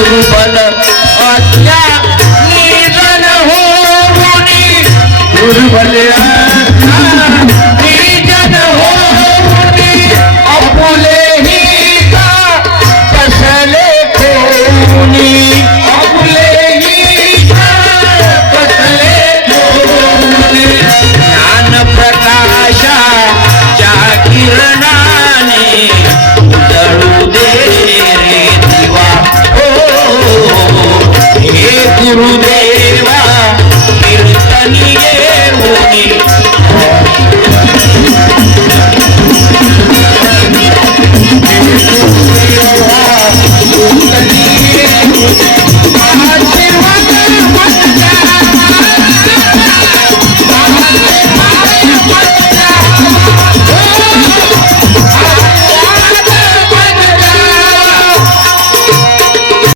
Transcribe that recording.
गुरुबल आज्ञा निरन हो गुरुबल